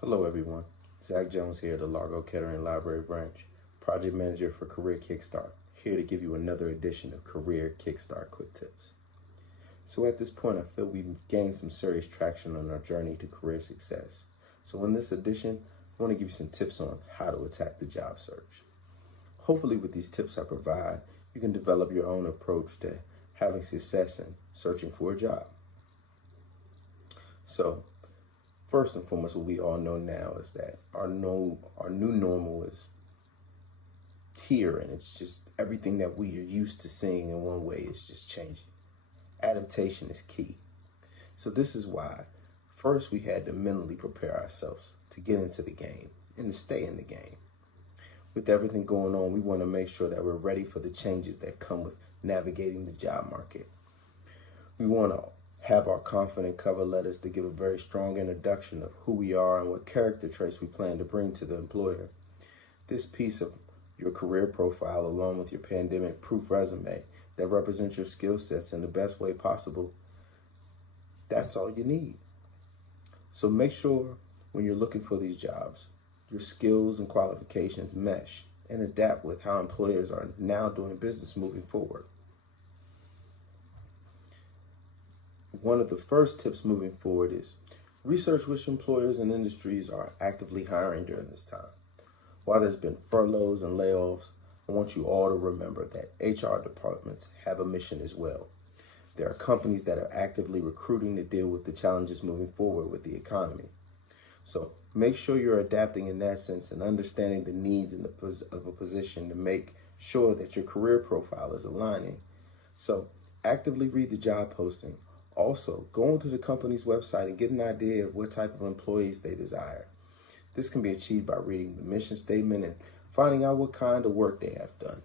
Hello everyone, Zach Jones here at the Largo Kettering Library Branch, Project Manager for Career Kickstart, here to give you another edition of Career Kickstart Quick Tips. So at this point, I feel we've gained some serious traction on our journey to career success. So in this edition, I want to give you some tips on how to attack the job search. Hopefully with these tips I provide, you can develop your own approach to having success in searching for a job. So, first and foremost, what we all know now is that our new normal is here, and it's just everything that we are used to seeing in one way is just changing. Adaptation is key. So this is why first we had to mentally prepare ourselves to get into the game and to stay in the game. With everything going on, we want to make sure that we're ready for the changes that come with navigating the job market. We want to have our confident cover letters to give a very strong introduction of who we are and what character traits we plan to bring to the employer. This piece of your career profile, along with your pandemic-proof resume that represents your skill sets in the best way possible, that's all you need. So make sure when you're looking for these jobs, your skills and qualifications mesh and adapt with how employers are now doing business moving forward. One of the first tips moving forward is research which employers and industries are actively hiring during this time. While there's been furloughs and layoffs, I want you all to remember that HR departments have a mission as well. There are companies that are actively recruiting to deal with the challenges moving forward with the economy. So make sure you're adapting in that sense and understanding the needs of a position to make sure that your career profile is aligning. So actively read the job posting. Also, go onto the company's website and get an idea of what type of employees they desire. This can be achieved by reading the mission statement and finding out what kind of work they have done.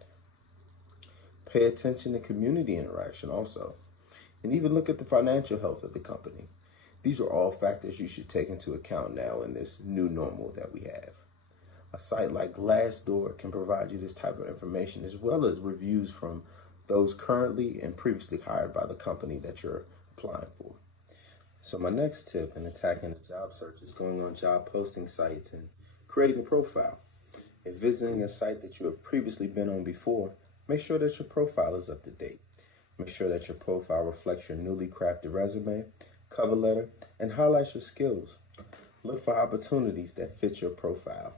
Pay attention to community interaction also, and even look at the financial health of the company. These are all factors you should take into account now in this new normal that we have. A site like Glassdoor can provide you this type of information as well as reviews from those currently and previously hired by the company that you're applying for. So my next tip in attacking the job search is going on job posting sites and creating a profile. If visiting a site that you have previously been on before, make sure that your profile is up to date. Make sure that your profile reflects your newly crafted resume, cover letter, and highlights your skills. Look for opportunities that fit your profile.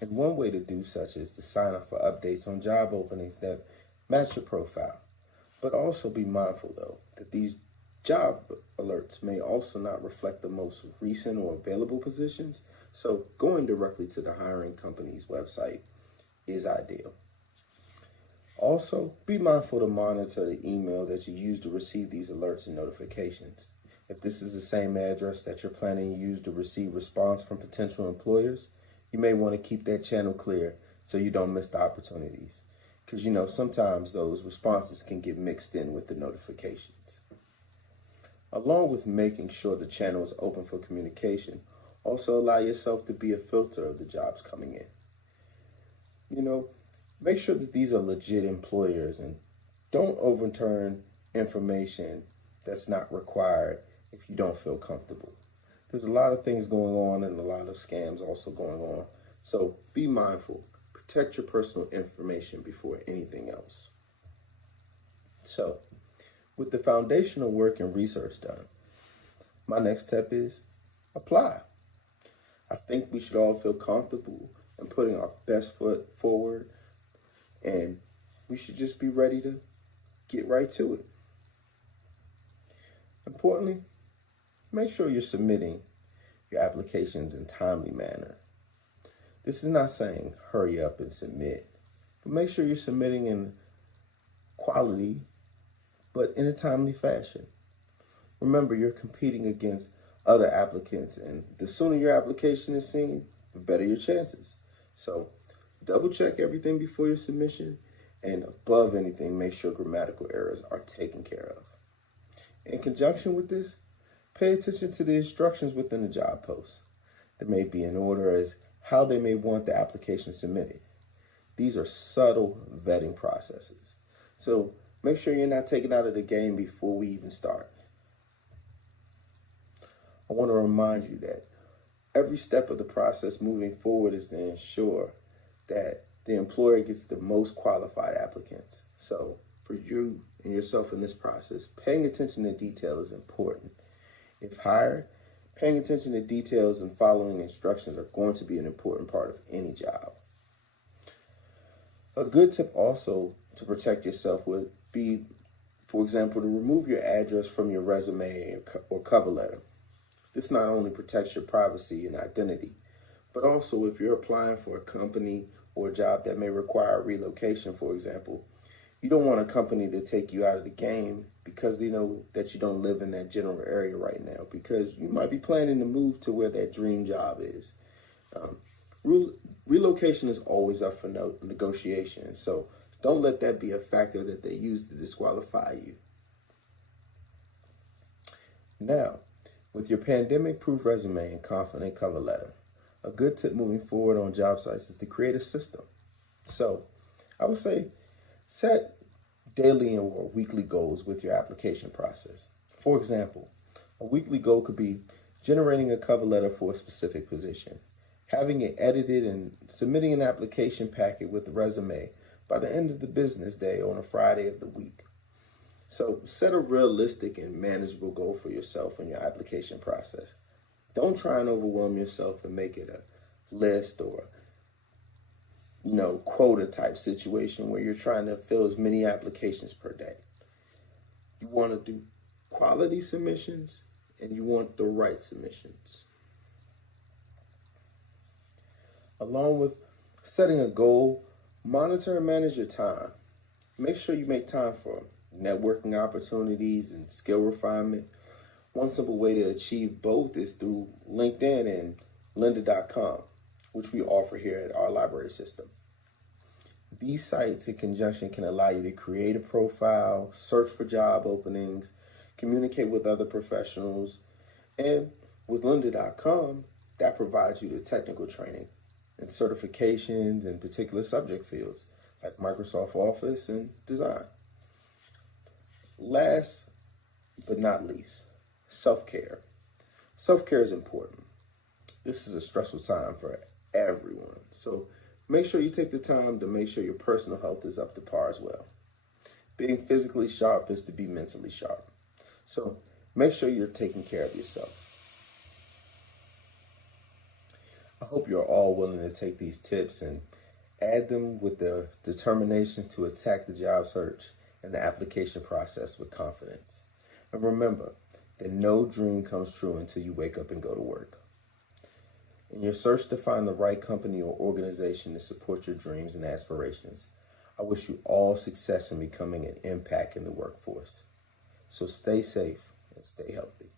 And one way to do such is to sign up for updates on job openings that match your profile. But also be mindful, though, that these job alerts may also not reflect the most recent or available positions, so going directly to the hiring company's website is ideal. Also, be mindful to monitor the email that you use to receive these alerts and notifications. If this is the same address that you're planning to use to receive response from potential employers, you may want to keep that channel clear so you don't miss the opportunities. Because, sometimes those responses can get mixed in with the notifications. Along with making sure the channel is open for communication, also allow yourself to be a filter of the jobs coming in. Make sure that these are legit employers and don't overturn information that's not required if you don't feel comfortable. There's a lot of things going on and a lot of scams also going on. So be mindful. Protect your personal information before anything else. So, with the foundational work and research done, my next step is apply. I think we should all feel comfortable in putting our best foot forward, and we should just be ready to get right to it. Importantly, make sure you're submitting your applications in a timely manner. This is not saying hurry up and submit, but make sure you're submitting in quality, but in a timely fashion. Remember, you're competing against other applicants, and the sooner your application is seen, the better your chances. So double check everything before your submission, and above anything, make sure grammatical errors are taken care of. In conjunction with this, pay attention to the instructions within the job post. They may be in order as how they may want the application submitted. These are subtle vetting processes. So make sure you're not taken out of the game before we even start. I want to remind you that Every step of the process moving forward is to ensure that the employer gets the most qualified applicants. So for you and yourself in this process, paying attention to detail is important. If hired, paying attention to details and following instructions are going to be an important part of any job. A good tip also to protect yourself would be, for example, to remove your address from your resume or cover letter. This not only protects your privacy and identity, but also if you're applying for a company or a job that may require relocation, for example, you don't want a company to take you out of the game because they know that you don't live in that general area right now, because you might be planning to move to where that dream job is. Relocation is always up for negotiation, so don't let that be a factor that they use to disqualify you. Now, with your pandemic-proof resume and confident cover letter, a good tip moving forward on job sites is to create a system. So, I would say set daily or weekly goals with your application process. For example, a weekly goal could be generating a cover letter for a specific position, having it edited and submitting an application packet with the resume by the end of the business day on a Friday of the week. So set a realistic and manageable goal for yourself in your application process. Don't try and overwhelm yourself and make it a list or quota type situation where you're trying to fill as many applications per day. You want to do quality submissions and you want the right submissions. Along with setting a goal, monitor and manage your time. Make sure you make time for networking opportunities and skill refinement. One simple way to achieve both is through LinkedIn and lynda.com, which we offer here at our library system. These sites in conjunction can allow you to create a profile, search for job openings, communicate with other professionals, and with lynda.com, that provides you the technical training and certifications in particular subject fields like Microsoft Office and design. Last but not least, self-care. Self-care is important. This is a stressful time for everyone. So make sure you take the time to make sure your personal health is up to par as well. Being physically sharp is to be mentally sharp. So make sure you're taking care of yourself. I hope you're all willing to take these tips and add them with the determination to attack the job search and the application process with confidence. And remember that no dream comes true until you wake up and go to work. In your search to find the right company or organization to support your dreams and aspirations, I wish you all success in becoming an impact in the workforce. So stay safe and stay healthy.